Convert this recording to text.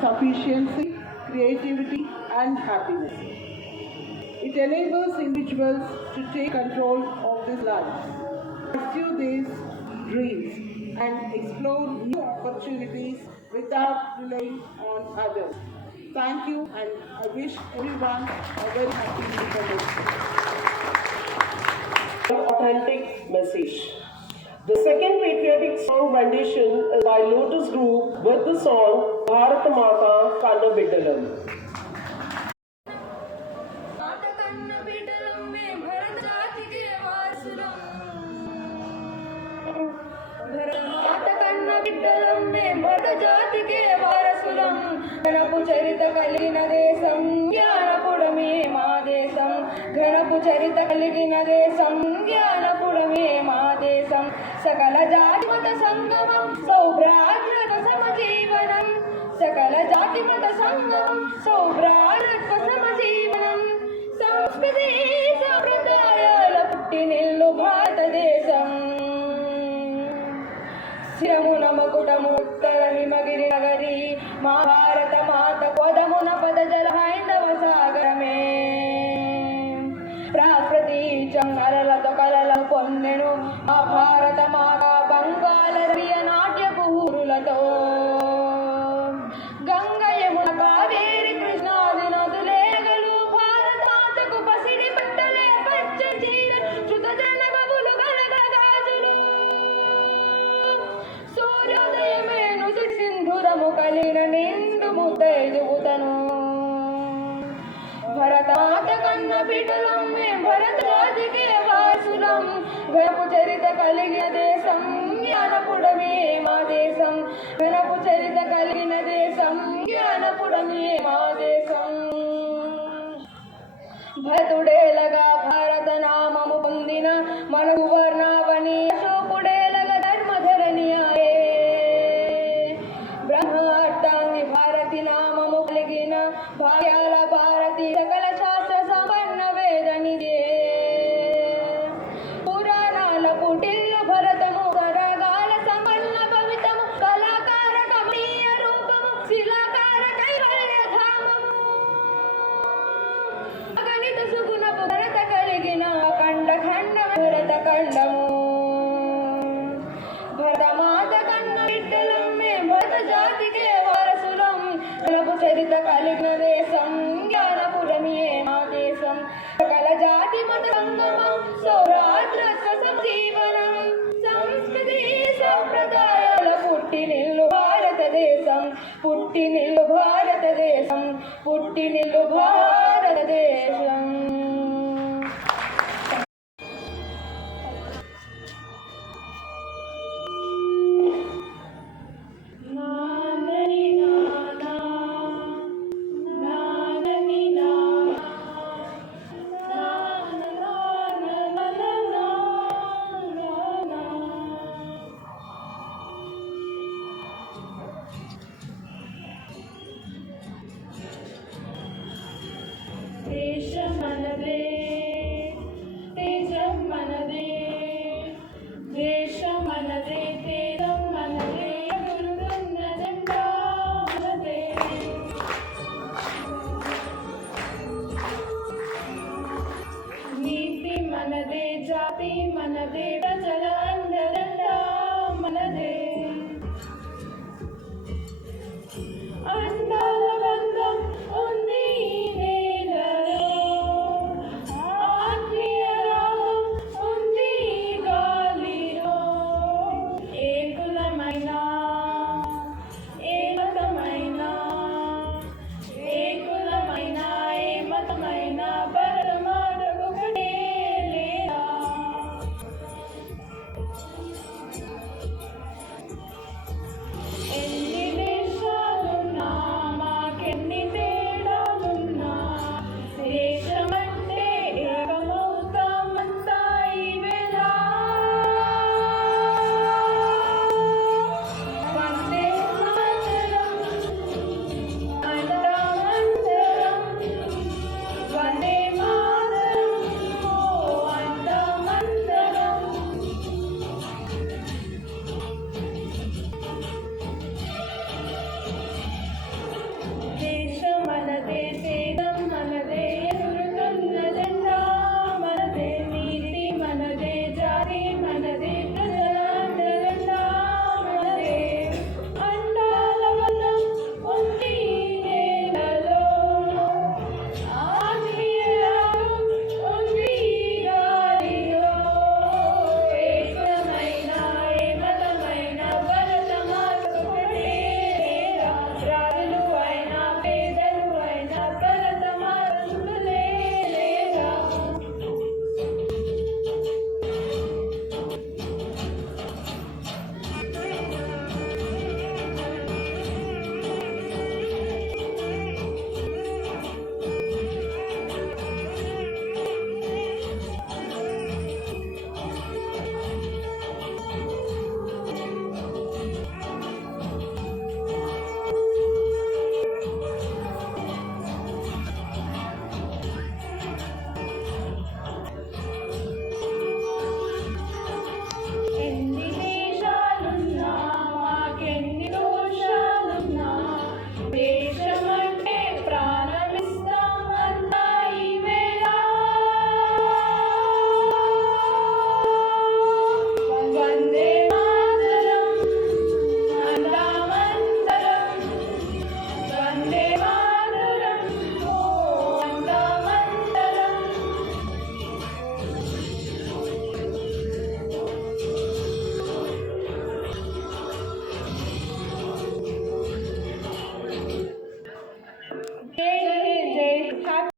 sufficiency, creativity, and happiness. It enables individuals to take control of this life, pursue their dreams, and explore new opportunities without relying on others. Thank you, and I wish everyone a very happy Independence Day. Authentic message. The second patriotic song rendition is by Lotus Group with the song Bharat Mata Kanna Biddalam. ఘనపు చరిత కలిగిన దేశం జ్ఞానపుడమే మా దేశం. ఘనపు చరిత కలిగిన దేశం జ్ఞానపుడమే మా దేశం. సకల జాతి మత సంగమం సౌభ్రాతృత్వ సమజీవనం. సకల జాతి మత సంగమం సౌభ్రాతృత్వ సమజీవనం. సంస్కృతి సంప్రదాయాల పుట్టినిల్లు భారతదేశం. శిరమున మకుటము ఉత్తర హిమగిరి నగరి మా భారత మాత కొదమున పద జల హైందవ సాగరమే. ప్రతీచం అరలతో కలలు పొందెను మా భారత మాత బంగాళ రవియ నాట్యపు ఊరులతో. గంగ యమున కావేరి కృష్ణాది నదులేగలు భారత మాతకు పసిడి బట్టలే పచ్చ చీర శృత జనగవులు గలగ గాజులు. సూర్యోదయమేను సింధురము కలిన నిండు ముద్దైదుగుతను. భరత మాత కన్న బిడ్డలం మేం భరత జాతికే వారసులం. ఘనపు చరిత కలిగిన దేశం జ్ఞానపుడమే మా దేశం. ఘనపు చరిత కలిగిన దేశం జ్ఞానపుడమే మా దేశం. భరతుడేలగా భారత నామము పొందిన మనకు వర్ణావని అశోకుడేలగా ధర్మధరణియాయే. బ్రహ్మార్థాంగి భారతి నామము కలిగిన భార్యాల భారతి సకల శాస్త్ర సంపన్న వేదనిదే. పురాణాల పుటిల్లు భరతము సరగాల సంపన్న భవితము కళాకార కమనీయ రూపము శిలాకార కైవల్య ధామము. అగణిత సుగుణపు భరత కలిగిన ఖండ ఖండ భరత ఖండము. భరత మాత కన్న బిడ్డలం మేం భరత జాతికే వారసులం. ఘనపు చరిత కలిగిన